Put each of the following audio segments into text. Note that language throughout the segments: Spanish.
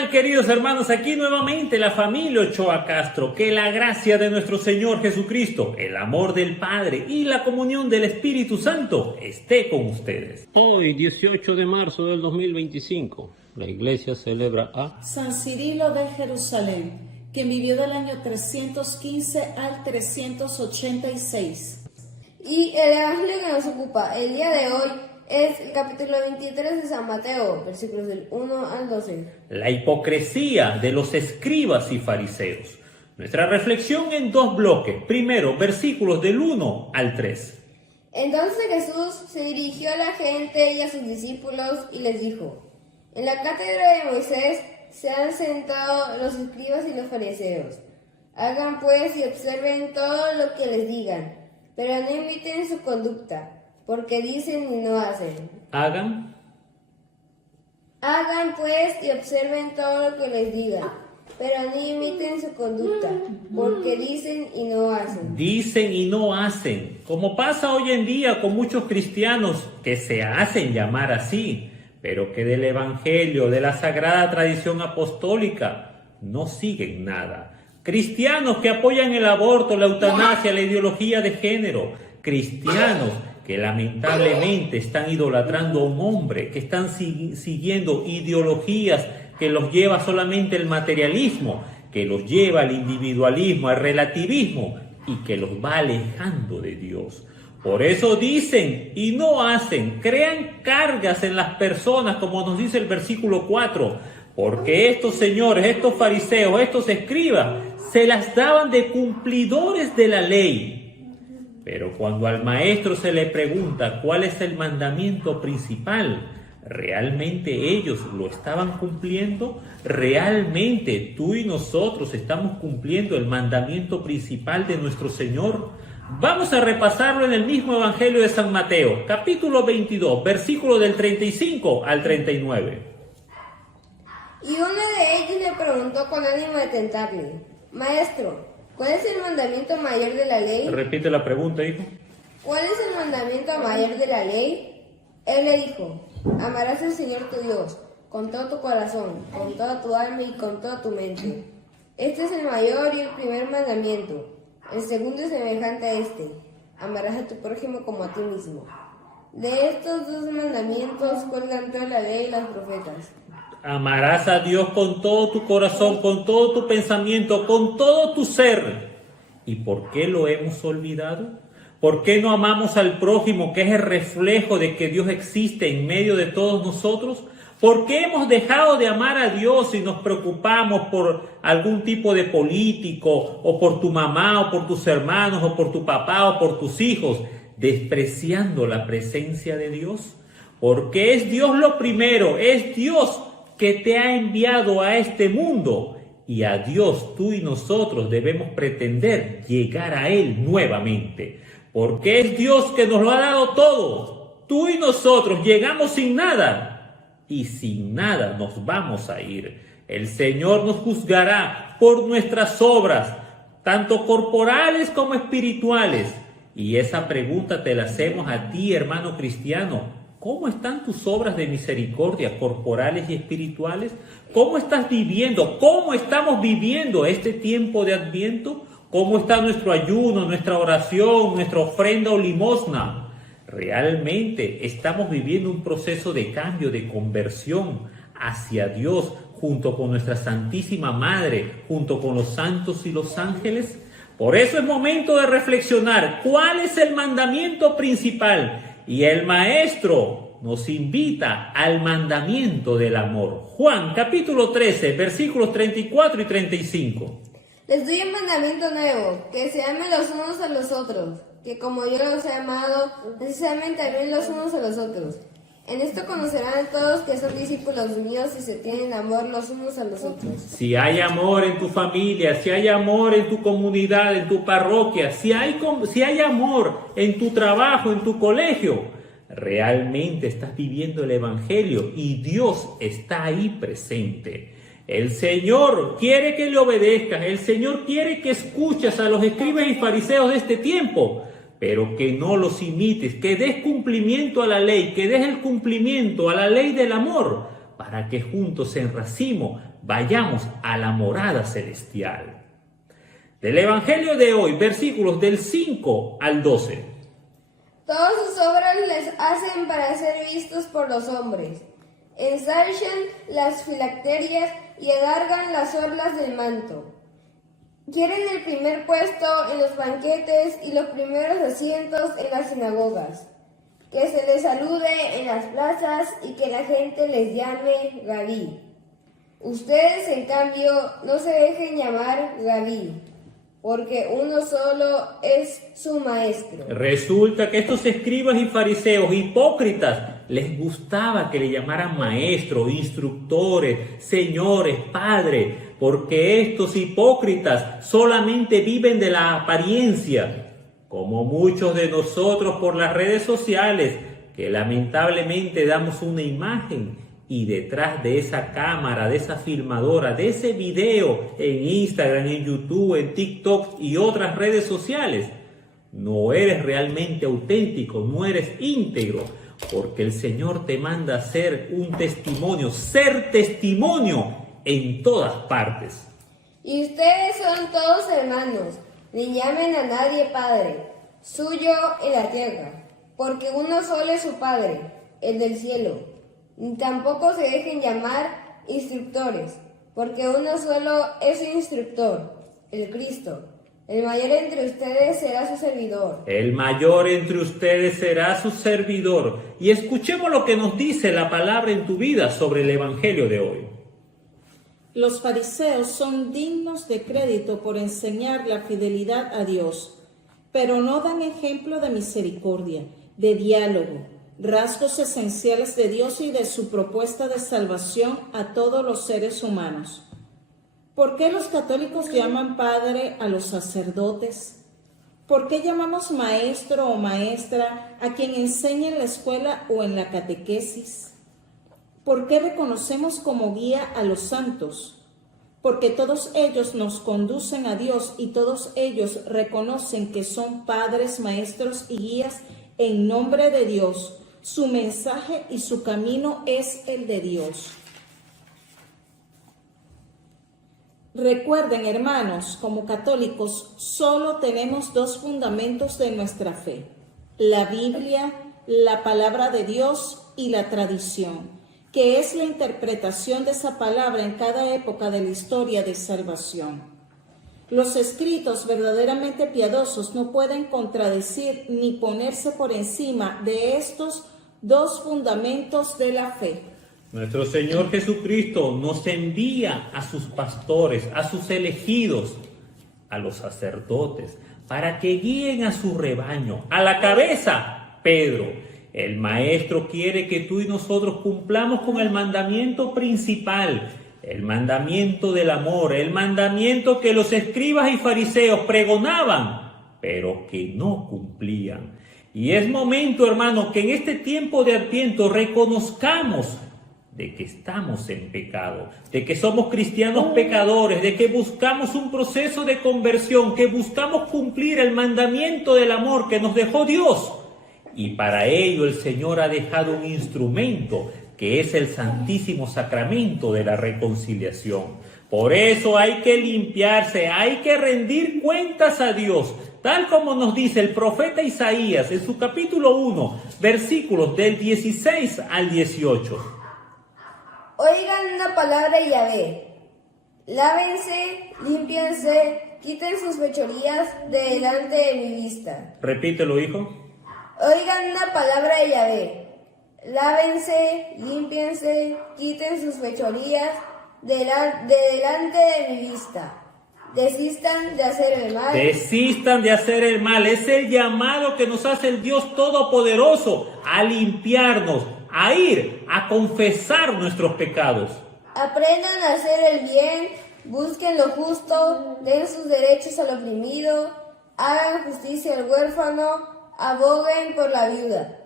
tal, queridos hermanos? Aquí nuevamente la familia Ochoa Castro. Que la gracia de nuestro Señor Jesucristo, el amor del Padre y la comunión del Espíritu Santo esté con ustedes. Hoy, 18 de marzo del 2025, la iglesia celebra a San Cirilo de Jerusalén, quien vivió del año 315 al 386. Y el evangelio que nos ocupa el día de hoy es el capítulo 23 de San Mateo, versículos del 1 al 12. La hipocresía de los escribas y fariseos. Nuestra reflexión en dos bloques. Primero, versículos del 1 al 3. Entonces Jesús se dirigió a la gente y a sus discípulos y les dijo: En la cátedra de Moisés se han sentado los escribas y los fariseos. Hagan pues y observen todo lo que les digan, pero no imiten su conducta, porque dicen y no hacen. Hagan Hagan pues y observen todo lo que les digan, pero no imiten su conducta, porque dicen y no hacen. Dicen y no hacen, como pasa hoy en día con muchos cristianos que se hacen llamar así, pero que del Evangelio, de la sagrada tradición apostólica, no siguen nada. Cristianos que apoyan el aborto, la eutanasia, la ideología de género. Cristianos que lamentablemente están idolatrando a un hombre, que están siguiendo ideologías que los lleva solamente el materialismo, que los lleva al individualismo, al relativismo y que los va alejando de Dios. Por eso dicen y no hacen, crean cargas en las personas, como nos dice el versículo 4, porque estos señores, estos fariseos, estos escribas, se las daban de cumplidores de la ley. Pero cuando al maestro se le pregunta cuál es el mandamiento principal, ¿realmente ellos lo estaban cumpliendo? ¿Realmente tú y nosotros estamos cumpliendo el mandamiento principal de nuestro Señor? Vamos a repasarlo en el mismo Evangelio de San Mateo, capítulo 22, versículo del 35 al 39. Y uno de ellos le preguntó con ánimo de tentarle: Maestro, ¿cuál es el mandamiento mayor de la ley? Repite la pregunta, hijo. ¿Cuál es el mandamiento mayor de la ley? Él le dijo: Amarás al Señor tu Dios con todo tu corazón, con toda tu alma y con toda tu mente. Este es el mayor y el primer mandamiento. El segundo es semejante a este: amarás a tu prójimo como a ti mismo. De estos dos mandamientos cuelgan toda la ley y los profetas. Amarás a Dios con todo tu corazón, con todo tu pensamiento, con todo tu ser. ¿Y por qué lo hemos olvidado? ¿Por qué no amamos al prójimo, que es el reflejo de que Dios existe en medio de todos nosotros? ¿Por qué hemos dejado de amar a Dios y nos preocupamos por algún tipo de político, o por tu mamá, o por tus hermanos, o por tu papá, o por tus hijos, despreciando la presencia de Dios? Porque es Dios lo primero, es Dios que te ha enviado a este mundo, y a Dios tú y nosotros debemos pretender llegar a Él nuevamente, porque es Dios que nos lo ha dado todo. Tú y nosotros llegamos sin nada, y sin nada nos vamos a ir. El Señor nos juzgará por nuestras obras, tanto corporales como espirituales, y esa pregunta te la hacemos a ti, hermano cristiano. ¿Cómo están tus obras de misericordia corporales y espirituales? ¿Cómo estás viviendo? ¿Cómo estamos viviendo este tiempo de Adviento? ¿Cómo está nuestro ayuno, nuestra oración, nuestra ofrenda o limosna? ¿Realmente estamos viviendo un proceso de cambio, de conversión hacia Dios, junto con nuestra Santísima Madre, junto con los santos y los ángeles? Por eso es momento de reflexionar cuál es el mandamiento principal. Y el maestro nos invita al mandamiento del amor. Juan capítulo 13, versículos 34 y 35. Les doy un mandamiento nuevo: que se amen los unos a los otros, que como yo los he amado, así se amen también los unos a los otros. En esto conocerán todos que son discípulos míos si se tienen amor los unos a los otros. Si hay amor en tu familia, si hay amor en tu comunidad, en tu parroquia, si hay amor en tu trabajo, en tu colegio, realmente estás viviendo el Evangelio y Dios está ahí presente. El Señor quiere que le obedezcas, el Señor quiere que escuches a los escribas y fariseos de este tiempo, pero que no los imites, que des cumplimiento a la ley, que des el cumplimiento a la ley del amor, para que juntos en racimo vayamos a la morada celestial. Del Evangelio de hoy, versículos del 5 al 12. Todas sus obras les hacen para ser vistos por los hombres. Ensanchan las filacterias y alargan las orlas del manto. Quieren el primer puesto en los banquetes y los primeros asientos en las sinagogas. Que se les salude en las plazas y que la gente les llame Rabí. Ustedes, en cambio, no se dejen llamar Rabí, porque uno solo es su maestro. Resulta que estos escribas y fariseos hipócritas les gustaba que le llamaran maestros, instructores, señores, padres, porque estos hipócritas solamente viven de la apariencia, como muchos de nosotros por las redes sociales, que lamentablemente damos una imagen y detrás de esa cámara, de esa filmadora, de ese video en Instagram, en YouTube, en TikTok y otras redes sociales, no eres realmente auténtico, no eres íntegro, porque el Señor te manda a ser un testimonio, ser testimonio en todas partes. Y ustedes son todos hermanos, ni llamen a nadie padre, suyo en la tierra, porque uno solo es su Padre, el del cielo. Ni tampoco se dejen llamar instructores, porque uno solo es su instructor, el Cristo. El mayor entre ustedes será su servidor. El mayor entre ustedes será su servidor. Y escuchemos lo que nos dice la palabra en tu vida sobre el Evangelio de hoy. Los fariseos son dignos de crédito por enseñar la fidelidad a Dios, pero no dan ejemplo de misericordia, de diálogo, rasgos esenciales de Dios y de su propuesta de salvación a todos los seres humanos. ¿Por qué los católicos llaman padre a los sacerdotes? ¿Por qué llamamos maestro o maestra a quien enseña en la escuela o en la catequesis? ¿Por qué reconocemos como guía a los santos? Porque todos ellos nos conducen a Dios y todos ellos reconocen que son padres, maestros y guías en nombre de Dios. Su mensaje y su camino es el de Dios. Recuerden, hermanos, como católicos, solo tenemos dos fundamentos de nuestra fe: la Biblia, la palabra de Dios y la tradición, que es la interpretación de esa palabra en cada época de la historia de salvación. Los escritos verdaderamente piadosos no pueden contradecir ni ponerse por encima de estos dos fundamentos de la fe. Nuestro Señor Jesucristo nos envía a sus pastores, a sus elegidos, a los sacerdotes, para que guíen a su rebaño. A la cabeza, Pedro. El Maestro quiere que tú y nosotros cumplamos con el mandamiento principal, el mandamiento del amor, el mandamiento que los escribas y fariseos pregonaban, pero que no cumplían. Y es momento, hermano, que en este tiempo de Adviento reconozcamos de que estamos en pecado, de que somos cristianos pecadores, de que buscamos un proceso de conversión, que buscamos cumplir el mandamiento del amor que nos dejó Dios. Y para ello el Señor ha dejado un instrumento que es el Santísimo Sacramento de la reconciliación. Por eso hay que limpiarse, hay que rendir cuentas a Dios, tal como nos dice el profeta Isaías en su capítulo 1, versículos del 16 al 18. Oigan la palabra de Yahvé. Lávense, límpiense, quiten sus fechorías de delante de mi vista. Repítelo, hijo. Oigan la palabra de Yahvé. Lávense, límpiense, quiten sus fechorías de delante de mi vista. Desistan de hacer el mal. Desistan de hacer el mal. Es el llamado que nos hace el Dios Todopoderoso a limpiarnos, a ir a confesar nuestros pecados. Aprendan a hacer el bien, busquen lo justo, den sus derechos al oprimido, hagan justicia al huérfano, aboguen por la viuda.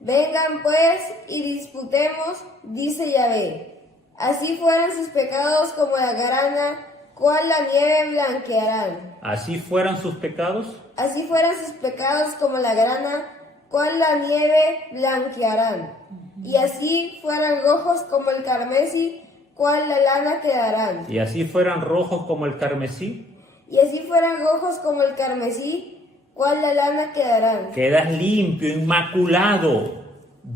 Vengan pues y disputemos, dice Yahvé. Así fueran sus pecados como la grana, cual la nieve blanquearán. ¿Así fueran sus pecados? Así fueran sus pecados como la grana, cual la nieve blanquearán. Y así fueran rojos como el carmesí, ¿cuál la lana quedarán? Y así fueran rojos como el carmesí, Y así fueran rojos como el carmesí, ¿cuál la lana quedarán? quedas limpio, inmaculado,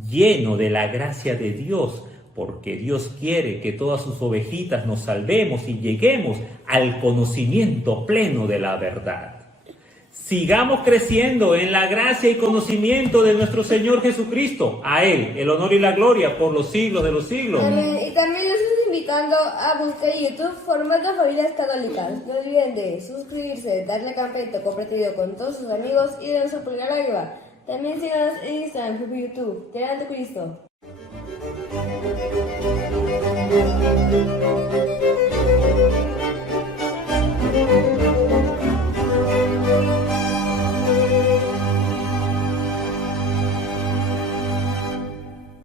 lleno de la gracia de Dios, porque Dios quiere que todas sus ovejitas nos salvemos y lleguemos al conocimiento pleno de la verdad. Sigamos creciendo en la gracia y conocimiento de nuestro Señor Jesucristo. A Él el honor y la gloria por los siglos de los siglos. Amén. Y también los estoy invitando a buscar en YouTube Formando Familias Católicas. No olviden de suscribirse, darle campanita, compartirlo con todos sus amigos y darnos un pulgar arriba. También síganos en Instagram, Facebook y YouTube. Creando Cristo.